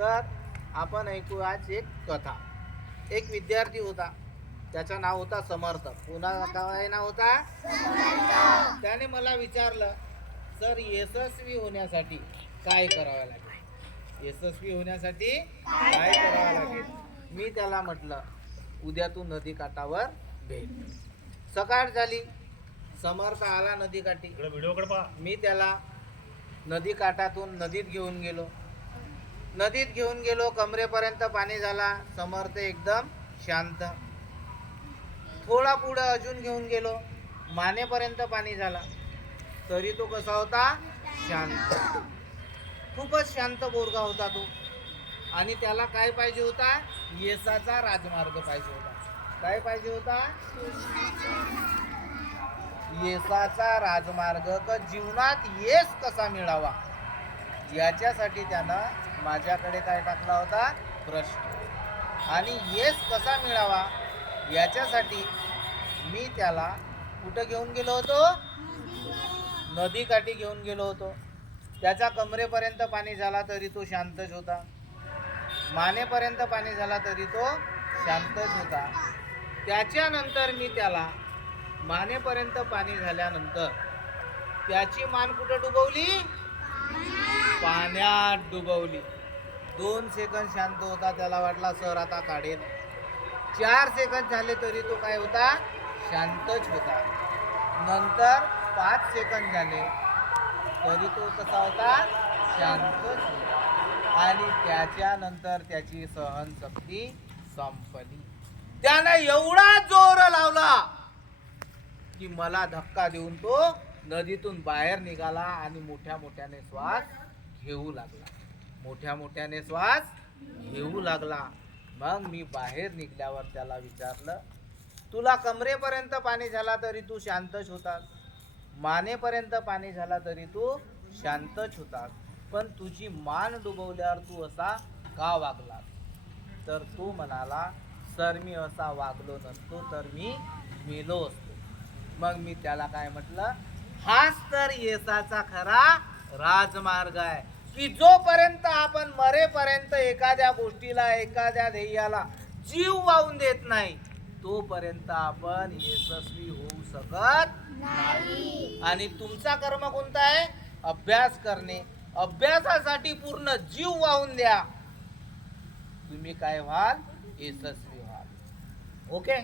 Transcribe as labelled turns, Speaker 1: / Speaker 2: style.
Speaker 1: तर आपण ऐकू आज एक कथा. एक विद्यार्थी होता. त्याचं नाव होता समर्थ. पुन्हा काय नाव होता? त्याने मला विचारलं सर यशस्वी होण्यासाठी काय करावं लागेल? यशस्वी होण्यासाठी काय करावं लागेल? मी त्याला म्हटलं उद्या तू नदी काठावर भेट. सकाळ झाली. समर्थ आला नदीकाठी मी त्याला नदी काठातून नदीत घेऊन गेलो. नदीत घेऊन गेलो कमरेपर्यंत पाणी झाला समर्थ एकदम शांत. थोडा पुढं अजून घेऊन गेलो मानेपर्यंत पाणी झाला. तरी तो कसा होता? शांत. खूपच शांत बोरगा होता तो. आणि त्याला काय पाहिजे होता? येसाचा राजमार्ग पाहिजे होता. काय पाहिजे होता? येसाचा राजमार्ग. क जीवनात येस कसा मिळावा? याच्यासाठी त्यानं माझ्याकडे काय टाकला होता? प्रश्न. आणि येस कसा मिळावा? याच्यासाठी मी त्याला कुठं घेऊन गेलो होतो? नदीकाठी घेऊन गेलो होतो. त्याच्या कमरेपर्यंत पाणी झाला तरी तो शांतच होता. मानेपर्यंत पाणी झाला तरी तो शांतच होता. त्याच्यानंतर मी त्याला मानेपर्यंत पाणी झाल्यानंतर त्याची मान कुठं डुबवली? पाण्यात डुबवली. दोन सेकंद शांत होता त्याला वाटला सर आता काढेल. चार सेकंद झाले तरी तो काय होता? शांतच होता. नंतर पाच सेकंद झाले तरी तो कसा होता? शांतच होता. आणि त्याच्यानंतर त्याची सहनशक्ती संपली. त्यानं एवढा जोर लावला की मला धक्का देऊन तो नदीतून बाहेर निघाला आणि मोठ्या मोठ्याने श्वास घेऊ लागला. मोठ्या मोठ्याने श्वास घेऊ लागला. मग मी बाहेर निघल्यावर त्याला विचारलं तुला कमरेपर्यंत पाणी झाला तरी तू शांतच होतास? मानेपर्यंत पाणी झाला तरी तू शांतच होतास? पण तुझी मान डुबवल्यावर तू असा का वागलास? तर तू म्हणाला सर मी असा वागलो नसतो तर मी मेलो असतो. मग मी त्याला काय म्हटलं हाच तर येसाचा खरा राजमार्ग आहे. की जोपर्यंत आपण मरेपर्यंत एखाद्या गोष्टीला एखाद्या ध्येयाला जीव वाहून देत नाही तोपर्यंत आपण यशस्वी होऊ शकत नाही. आणि तुमचा कर्म कोणता आहे? अभ्यास करणे. अभ्यासासाठी पूर्ण जीव वाहून द्या. तुम्ही काय व्हाल? यशस्वी व्हाल. ओके